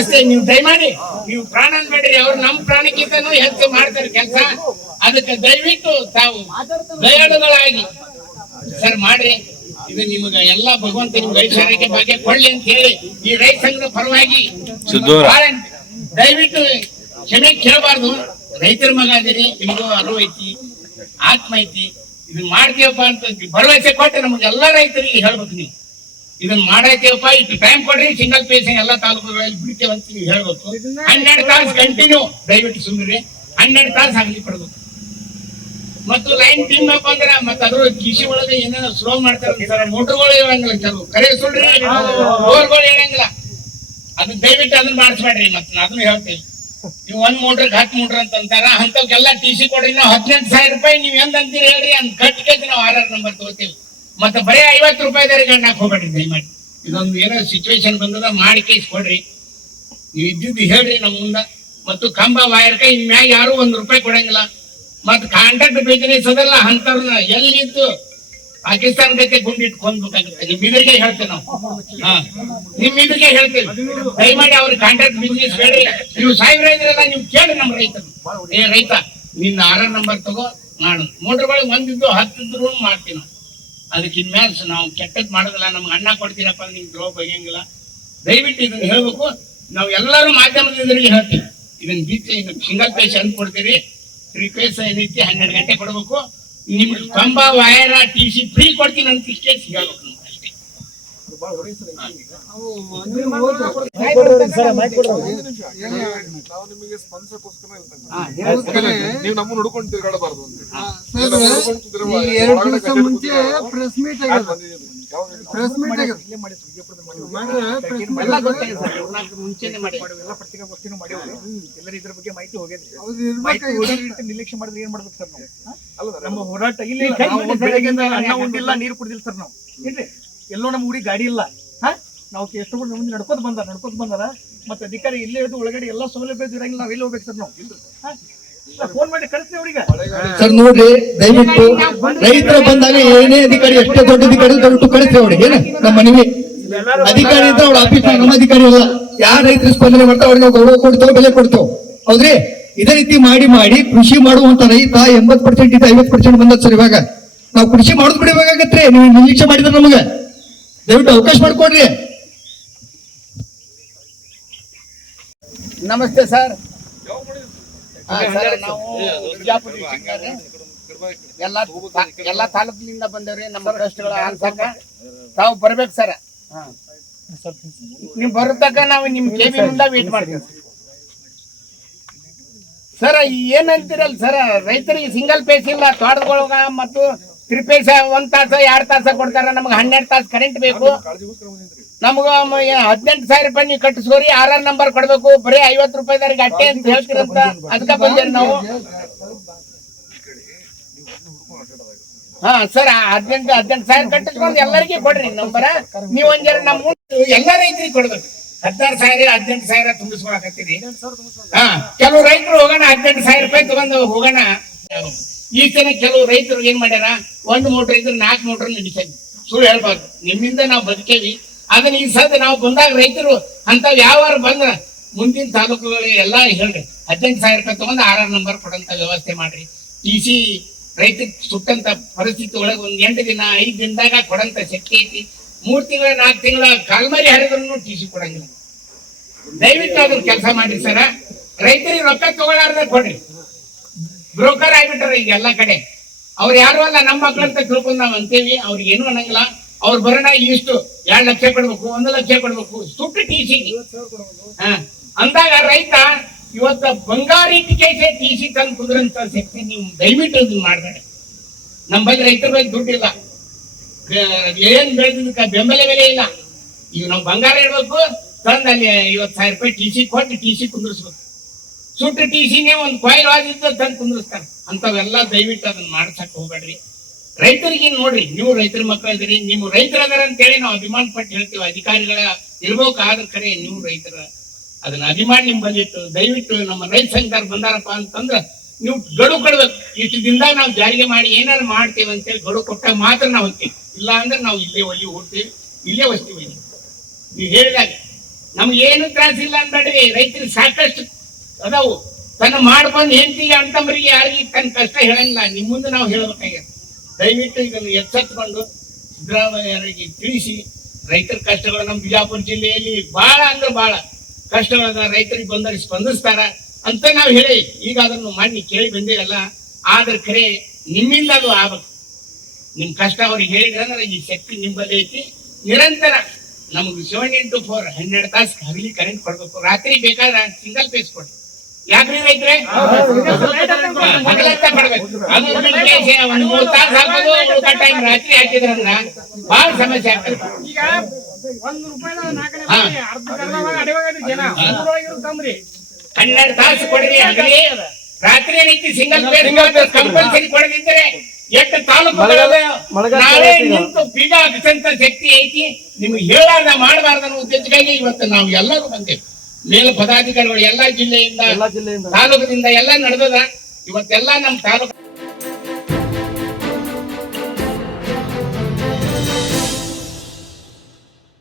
ವ್ಯವಸ್ಥೆ ನೀವು ದಯಮಾಡಿ ನೀವು ಪ್ರಾಣ ಬೇಡ್ರಿ, ಅವ್ರು ನಮ್ಮ ಪ್ರಾಣಕ್ಕಿಂತನೂ ಹೆಚ್ಚು ಮಾಡ್ತಾರೆ ಕೆಲಸ. ಅದಕ್ಕೆ ದಯವಿಟ್ಟು ತಾವು ದಯಾಳುಗಳಾಗಿ ಸರ್ ಮಾಡ್ರಿ. ಇದು ನಿಮ್ಗೆ ಎಲ್ಲಾ ಭಗವಂತ ನಿಮ್ಗೆ ಐಶ್ವರ್ಯಕ್ಕೆ ಭಾಗ್ಯ ಕೊಡ್ಲಿ ಅಂತ ಹೇಳಿ ಈ ರೈತ ಸಂಘದ ಪರವಾಗಿ ದಯವಿಟ್ಟು ಕ್ಷಮೆ ಕೇಳಬಾರ್ದು. ರೈತರ ಮಗ ಅದೀರಿ, ನಿಮಗೂ ಅರಿವು ಐತಿ, ಆತ್ಮ ಐತಿ. ಇದನ್ನ ಮಾಡ್ತೀವಪ್ಪ ಅಂತ ಭರವಸೆ ಕೊಟ್ಟು ನಮ್ಗೆ ಎಲ್ಲಾ ರೈತರಿಗೆ ಹೇಳ್ಬೇಕು. ನೀವು ಇದನ್ನ ಮಾಡೈತೀವಪ್ಪ, ಇಷ್ಟು ಟೈಮ್ ಕೊಡ್ರಿ, ಸಿಂಗಲ್ ಪೇಸ್ ಎಲ್ಲಾ ತಾಲೂಕುಗಳಲ್ಲಿ ಬಿಡ್ತೇವೆ ಅಂತ ನೀವು ಹೇಳ್ಬೇಕು. 12 ತಾಸು ಕಂಟಿನ್ಯೂ ದಯವಿಟ್ಟು ಸುಮ್ಮನೆ 12 ತಾಸು ಆಗ್ಲಿ ಕೊಡ್ಬೇಕು. ಮತ್ತು ಲೈನ್ ತಿನ್ನಪ್ಪ ಅಂದ್ರ ಮತ್ತ ಅದ್ರ ಕೃಷಿ ಒಳಗೆ ಏನೇನೋ ಸ್ಲೋ ಮಾಡ್ತಾರೆ, ಮೋಟರ್ಗಳು ಇರಂಗಿಲ್ಲ, ಕೆಲವು ಕರೆ ಸುಳ್ರಿ ಬೋರ್ಗಳು ಇರಂಗಿಲ್ಲ. ಅದನ್ನ ದಯವಿಟ್ಟು ಅದನ್ನ ಮಾಡಿಸ್ಬೇಡ್ರಿ. ಮತ್ತೆ ಅದನ್ನ ಹೇಳ್ತೇವೆ, ನೀವು 1 ಮೋಟರ್ಗೆ 10 ಮೋಟರ್ ಅಂತ ಅಂತಾರ, ಅಂತವ್ಗೆಲ್ಲ TC ಕೊಡ್ರಿ. ನಾವು 18,000 ರೂಪಾಯಿ ನೀವ್ ಎಂದ್ ಅಂತೀರಿ ಹೇಳ್ರಿ, ಅದ್ ಕಟ್ಟಿ ನಾವು 6 ನಂಬರ್ ತಗೋತೀವಿ. ಮತ್ತೆ ಬರೀ 50 ರೂಪಾಯಿದಾರೆ ಗಂಡಾಕ್ ಹೋಗ್ಬೇಡ್ರಿ ದಯಮಾಡಿ. ಇದೊಂದು ಏನೋ ಸಿಚುವೇಶನ್ ಬಂದದ, ಮಾಡಿ ಕೇಸ್ ಕೊಡ್ರಿ. ನೀವು ಇದ್ದಿದ್ದು ಹೇಳ್ರಿ ನಮ್ಮ ಮುಂದ. ಮತ್ತು ಕಂಬ ವಾಯರ್ಕ ಇನ್ ಮ್ಯಾಗ ಯಾರು 1 ರೂಪಾಯಿ ಕೊಡಂಗಿಲ್ಲ. ಮತ್ ಕಾಂಟ್ರಾಕ್ಟ್ ಬಿಸಿನೆಸ್ ಅದಲ್ಲ, ಅಂತವ್ರನ್ನ ಎಲ್ಲಿದ್ದು ಪಾಕಿಸ್ತಾನ ಗತೆ ಗುಂಡಿಟ್ಕೊಂಡ್ಬೇಕಾಗುತ್ತೆ. ನಿಮ್ ಇದ್ರಿಗೆ ಹೇಳ್ತೇವೆ ನಾವು. ನಿಮ್ ಇದ್ರಿಗೆ ಹೇಳ್ತೇವೆ, ದಯಮಾಡಿ ಅವ್ರ ಕಾಂಟ್ರಾಕ್ಟ್ ಬಿಸಿನೆಸ್ ಬೇಡ್ರಿ. ನೀವು ಸಾವಿರ ಇದ್ರಲ್ಲ, ನೀವು ಕೇಳಿ ನಮ್ಮ ರೈತರು, ಏ ರೈತ ನಿನ್ನ 6 ನಂಬರ್ ತಗೋ, ಮಾಡು. ಮೋಟರ್ಗಳು 1 ಇದ್ದು 10 ಇದ್ರು ಮಾಡ್ತೀವಿ ನಾವು. ಅದಕ್ಕೆ ಇನ್ಮ್ಯಾಲ್ ನಾವು ಕೆಟ್ಟದ್ ಮಾಡೋದಿಲ್ಲ. ನಮ್ಗೆ ಅನ್ನ ಕೊಡ್ತೀರಪ್ಪ, ನಿಮ್ ದ್ರೋಹ ಬಗೆಯಂಗಿಲ್ಲ. ದಯವಿಟ್ಟು ಇದನ್ನ ಹೇಳ್ಬೇಕು. ನಾವು ಎಲ್ಲರೂ ಮಾಧ್ಯಮದವರಿಗೆ ಹೇಳ್ತೀವಿ, ಇದನ್ನ ಬಿಚ್ಚಿ ಇನ್ನು ಸಿಂಗಲ್ ಪೇಸ್ ಅಂತ ಕೊಡ್ತೀರಿ, 3 ಪೇಸ್ ಏನೈತಿ 12 ಗಂಟೆ ಕೊಡ್ಬೇಕು. ನಿಮ್ಗೆ ಕಂಬ ವಾಯರ TC ಫ್ರೀ ಕೊಡ್ತೀನಿ ಅಂತ ಇಷ್ಟೇ ಸಿಗಬೇಕು. ನೀವು ನಮ್ಮನ್ನು ಹುಡ್ಕೊಂಡು ತಿರ್ಗಾಡಬಾರ್ದು. 2 ದಿವಸ ಮುಂಚೆ ಪ್ರೆಸ್ ಮೀಟ್ ಇದ್ರ ಬಗ್ಗೆ ಮಾಹಿತಿ ಹೋಗಿದ್ರಿ, ನಿರ್ಲಕ್ಷ್ಯ ಮಾಡಿದ್ರೆ ಏನ್ ಮಾಡ್ಬೇಕು ಸರ್ ನಾವು? ನಮ್ಮ ಹೋರಾಟ ಇಲ್ಲಿ ಬೆಳಗ್ಗೆಯಿಂದ ಅನ್ನ ಉಂಡಿಲ್ಲ, ನೀರು ಕುಡಿದಿಲ್ಲ ಸರ್ ನಾವು. ಏನ್ರಿ ಎಲ್ಲೋ ನಮ್ಮ ಊರಿಗೆ ಗಾಡಿ ಇಲ್ಲ. ನಾವು ಎಷ್ಟು ಮುಂದೆ ನಡ್ಕೋತ ಬಂದಾರ. ಮತ್ತೆ ಅಧಿಕಾರಿ ಇಲ್ಲೇ ಹಿಡಿದು ಒಳಗಡೆ ಎಲ್ಲಾ ಸೌಲಭ್ಯ ಇರಂಗಿಲ್ಲ, ನಾವ್ ಎಲ್ಲಿ ಹೋಗ್ಬೇಕು ಸರ್ ನಾವು? ಫೋನ್ ಮಾಡಿ ಕಳಿಸ್ತೀವಿ ಅವ್ರಿಗೆ. ಸರ್ ನೋಡ್ರಿ, ದಯವಿಟ್ಟು ರೈತರು ಬಂದಾಗ ಏನೇ ಅಧಿಕಾರಿ, ಎಷ್ಟೇ ದೊಡ್ಡ ಅಧಿಕಾರಿ ದಯವಿಟ್ಟು ಕಳಿಸ್ತೀವಿ ಅವ್ರಿಗೆ. ನಮ್ಮ ಮನೆಗೆ ಅಧಿಕಾರಿ ಇದ್ರೆ ಅವ್ರ ಆಫೀಸ್ ನಮ್ಮ ಅಧಿಕಾರಿ ಇಲ್ಲ. ಯಾರು ರೈತರು ಸ್ಪಂದನೆ ಮಾಡ್ತಾವ ಅವ್ರಿಗೆ ನಾವು ಗೌರವ ಕೊಡ್ತೇವೆ, ಬೆಲೆ ಕೊಡ್ತೇವೆ. ಹೌದ್ರಿ? ಇದೇ ರೀತಿ ಮಾಡಿ ಕೃಷಿ ಮಾಡುವಂತ ರೈತ 80% ಇದು 50% ಬಂದದ್ ಸರ್. ಇವಾಗ ನಾವು ಕೃಷಿ ಮಾಡೋದ್ ಬಿಡಬೇಕಾಗತ್ರಿ. ನೀವು ನಿರೀಕ್ಷೆ ಮಾಡಿದ್ರೆ ನಮಗೆ ದಯವಿಟ್ಟು ಅವಕಾಶ ಮಾಡ್ಕೊಡ್ರಿ. ನಮಸ್ತೆ ಸರ್. ನಾವು ಬಿಜಾಪುರ ಎಲ್ಲಾ ತಾಲೂಕಿನಿಂದ ಬಂದವ್ರಿ. ನಮ್ಮ ಪ್ರಶ್ನೆಗಳ ಆನ್ಸಕ ತಾವು ಬರ್ಬೇಕು ಸರ್. ನೀವು ಬರತಕ್ಕ ನಾವು ನಿಮ್ ಕೇಬಿನಿಂದ ವೇಟ್ ಮಾಡ್ತೀವಿ ಸರ್. ಏನಂತೀರಲ್ಲ ಸರ್, ರೈತರಿಗೆ ಸಿಂಗಲ್ ಪೇಸ್ ಇಲ್ಲ, ತೋಟದೊಳಗ ಮತ್ತು 3 ಪೇಸ್ 1 ತಾಸ 2 ತಾಸ ಕೊಡ್ತಾರ. ನಮ್ಗೆ 12 ತಾಸು ಕರೆಂಟ್ ಬೇಕು. ನಮ್ಗ 18,000 ರೂಪಾಯಿ ನೀವು ಕಟ್ಟಿಸ್ಕೋರಿ, 6 ನಂಬರ್ ಕೊಡ್ಬೇಕು. ಬರೀ 50 ರೂಪಾಯಿದಾರಿಗೆ ಅಟ್ಟೆ ಅಂತ ಹೇಳ್ತೀರಂತ ಅದಕ್ಕ ಬಂದೇರಿ ನಾವು. ಸರ್ 18,000 ಕಟ್ಟಿಸ್ಕೊಂಡು ಎಲ್ಲರಿಗೆ ಕೊಡ್ರಿ ನಂಬರ. ನೀವು ಒಂದ್ ನಮ್ಮ ಎಲ್ಲಾ ರೈತರಿಗೆ ಕೊಡ್ಬೇಕು. 16,000 18,000 ತುಂಬಿಸ್ಕೊಳಕತ್ತೀರಿ. ಕೆಲವು ರೈತರು ಹೋಗೋಣ 18,000 ರೂಪಾಯಿ ತಗೊಂಡು ಹೋಗೋಣ. ಈ ಸಲ ಕೆಲವು ರೈತರು ಏನ್ ಮಾಡ್ಯಾರ, 1 ಮೋಟರ್ ಇದ್ರೆ 4 ಮೋಟರ್ ನಡೀತಾರೆ. ಸುಳ್ಳು ಹೇಳ್ಬಾರ್ದು, ನಿಮ್ಮಿಂದ ನಾವು ಬದುಕೇವಿ. ಅದನ್ನ ಈ ಸದ ನಾವು ಬಂದಾಗ ರೈತರು ಅಂತ ಯಾವ ಬಂದ್ರ ಮುಂದಿನ ತಾಲೂಕುಗಳಿಗೆ ಎಲ್ಲಾ ಹೇಳ್ರಿ, 18,000 ರೂಪಾಯಿ ತಗೊಂಡು 6 ನಂಬರ್ ಕೊಡಂತ ವ್ಯವಸ್ಥೆ ಮಾಡ್ರಿ. TC ರೈತ ಸುಟ್ಟಂತ ಪರಿಸ್ಥಿತಿ ಒಳಗೆ 8 ದಿನ 5 ದಿನದಾಗ ಕೊಡಂತ ಶಕ್ತಿ ಐತಿ. 3 ತಿಂಗಳ 4 ತಿಂಗಳ ಕಾಲ್ಮರಿ ಹರಿದ್ರು TC ಕೊಡಂಗಿಲ್ಲ. ದಯವಿಟ್ಟು ಅದನ್ನ ಕೆಲಸ ಮಾಡ್ರಿ ಸರ. ರೈತರಿಗೆ ರೊಕ್ಕ ತಗೊಳ್ಳಾರ್ದ ಕೊಡ್ರಿ. ಬ್ರೋಕರ್ ಆಗ್ಬಿಟ್ರ ಈಗ ಎಲ್ಲಾ ಕಡೆ. ಅವ್ರು ಯಾರು ಅಲ್ಲ, ನಮ್ಮ ಮಕ್ಳಂತ ತಿಳ್ಕೊಂಡ್ ನಾವ್ ಅಂತೇವಿ. ಅವ್ರಿಗೆ ಏನು ಅನ್ನಂಗಿಲ್ಲ. ಅವ್ರು ಬರೋಣ ಇಷ್ಟು 2 ಲಕ್ಷ ಕೊಡ್ಬೇಕು, 1 ಲಕ್ಷ ಕೊಡ್ಬೇಕು, ಸುಟ್ಟು TC ಅಂದಾಗ ರೈತ ಇವತ್ತ ಬಂಗಾರಿ ಟಿಕೆಟ್ TC ತಂದು ಕುದುರಂತ ಶಕ್ತಿ ನೀವು ದಯವಿಟ್ಟು ಇದನ್ನ ಮಾಡ್ಬೇಡ. ನಮ್ಮ ಬಗ್ಗೆ ರೈತರ ಬಗ್ಗೆ ದುಡ್ಡಿಲ್ಲ, ಏನ್ ಬೆಳೆದಕ್ಕ ಬೆಂಬಲ ಬೆಲೆ ಇಲ್ಲ. ಈಗ ನಾವು ಬಂಗಾರ ಇಡ್ಬೇಕು, ತಂದು ಅಲ್ಲಿ 50,000 ರೂಪಾಯಿ TC ಕೊಟ್ಟು TC ಕುಂದಿರ್ಸ್ಬೇಕು. ಸುಟ್ಟು TCನೇ ಒಂದು ಕಾಯಿಲ್ ವಾದಿದ್ದು ತಂದು ಕುಂದಿರ್ಸ್ತಾರೆ. ಅಂತವೆಲ್ಲ ದಯವಿಟ್ಟು ಅದನ್ನ ಮಾಡ್ಸಕ್ ಹೋಗ್ಬೇಡ್ರಿ. ರೈತರಿಗೆ ನೋಡ್ರಿ, ನೀವು ರೈತರ ಮಕ್ಕಳು ಇದ್ರಿ, ನೀವು ರೈತರದಾರ ಅಂತೇಳಿ ನಾವು ಅಭಿಮಾನ ಪಟ್ಟು ಹೇಳ್ತೀವಿ. ಅಧಿಕಾರಿಗಳ ಇರ್ಬೇಕು, ಆದ್ರ ಕರೆ ನೀವು ರೈತರ ಅದನ್ನ ಅಭಿಮಾನ ನಿಂಬಲ್ಲಿಟ್ಟು ದಯವಿಟ್ಟು ನಮ್ಮ ರೈತ ಸಂಘದವ್ರು ಬಂದಾರಪ್ಪ ಅಂತಂದ್ರ ನೀವು ಗಡು ಕೊಡ್ಬೇಕು. ಇಷ್ಟು ದಿನದಾಗ ನಾವು ಜಾರಿಗೆ ಮಾಡಿ ಏನಾದ್ರು ಮಾಡ್ತೇವೆ ಅಂತೇಳಿ ಗಡು ಕೊಟ್ಟಾಗ ಮಾತ್ರ ನಾವು ಹೋಗ್ತೀವಿ. ಇಲ್ಲ ಅಂದ್ರೆ ನಾವು ಇಲ್ಲೇ ಒಲ್ಲಿ ಹೋಗ್ತೀವಿ, ಇಲ್ಲೇ ವಸ್ತೀವಿ. ನೀವು ಹೇಳಿದಾಗ ನಮ್ಗೆ ಏನು ತ್ರಾಸ ಇಲ್ಲ ಅನ್ಬೇಡ್ರಿ, ರೈತರಿಗೆ ಸಾಕಷ್ಟು ಅದಾವು. ತನ್ನ ಮಾಡ್ಬಂದ್ ಹೆಂಡತಿಗೆ ಅಂತಂಬರಿಗೆ ಯಾರಿಗೆ ತನ್ನ ಕಷ್ಟ ಹೇಳಂಗಿಲ್ಲ, ನಿಮ್ ಮುಂದೆ ನಾವು ಹೇಳ್ಬೇಕಾಗ್ಯದ. ದಯವಿಟ್ಟು ಇದನ್ನು ಎಚ್ಚೆತ್ಕೊಂಡು ಸಿದ್ದರಾಮಯ್ಯರಿಗೆ ತಿಳಿಸಿ ರೈತರ ಕಷ್ಟಗಳು ನಮ್ಮ ಬಿಜಾಪುರ ಜಿಲ್ಲೆಯಲ್ಲಿ ಬಹಳ ಅಂದ್ರೆ ಬಹಳ ಕಷ್ಟಗಳನ್ನ ರೈತರಿಗೆ ಬಂದರೆ ಸ್ಪಂದಿಸ್ತಾರ ಅಂತ ನಾವು ಹೇಳಿ ಈಗ ಅದನ್ನು ಮಾಡಿ ಕೇಳಿ ಬಂದೇವಲ್ಲ. ಆದ್ರೆ ಖರೆ ನಿಮ್ಮಿಂದ ಅದು ಆಗ್ಬೇಕು. ನಿಮ್ ಕಷ್ಟ ಅವ್ರಿಗೆ ಹೇಳಿದ್ರೆ ಅಂದ್ರೆ ಈ ಶಕ್ತಿ ನಿಮ್ಮಲ್ಲಿ ಐತಿ. ನಿರಂತರ ನಮ್ಗೆ 7 into 4 12 ತಾಸು ಹಗಲಿ ಕರೆಂಟ್ ಕೊಡ್ಬೇಕು. ರಾತ್ರಿ ಬೇಕಾದ್ರೆ ಸಿಂಗಲ್ ಫೇಸ್ ಕೊಡ್ರಿ. ಯಾಕ್ರಿ ರೈತ್ರೆ ಹಗಲತ್ತ ಕೊಡ್ಬೇಕು. ಅದು ಒಂದು 3 ತಾಸು ಹಾಕೋದು, ಉಳಿದ ಟೈಮ್ ರಾತ್ರಿ ಹಾಕಿದ್ರಂದ್ರ ಬಹಳ ಸಮಸ್ಯೆ ಆಗ್ತದೆ. ಈಗ ₹1 ಅರ್ಧ ಜನ 12 ತಾಸು ಕೊಡ್ರಿ ಹಗಲಿ. ರಾತ್ರಿ ರೀತಿ ಸಿಂಗಲ್ ಫೇಸ್ ಕಂಪಲ್ಸರಿ ಕೊಡದಿದ್ರೆ ಎಷ್ಟು ತಾಲೂಕುಗಳು ನಾಳೆ ನಿಂತು ಬೀಗ ಹಾಕಿಸಂತ ಶಕ್ತಿ ಐತಿ. ನಿಮ್ಗೆ ಹೇಳಾರ್ದ ಮಾಡಬಾರ್ದ ಅನ್ನೋ ಉದ್ದೇಶಕ್ಕಾಗಿ ಇವತ್ತು ನಾವು ಎಲ್ಲರೂ ಬಂದೇವೆ. ಮೇಲ ಪದಾಧಿಕಾರಿಗಳು ಎಲ್ಲಾ ಜಿಲ್ಲೆಯಿಂದ ತಾಲೂಕದಿಂದ ಎಲ್ಲ ನಡೆದದ. ಇವತ್ತೆಲ್ಲ ನಮ್ಮ ತಾಲೂಕು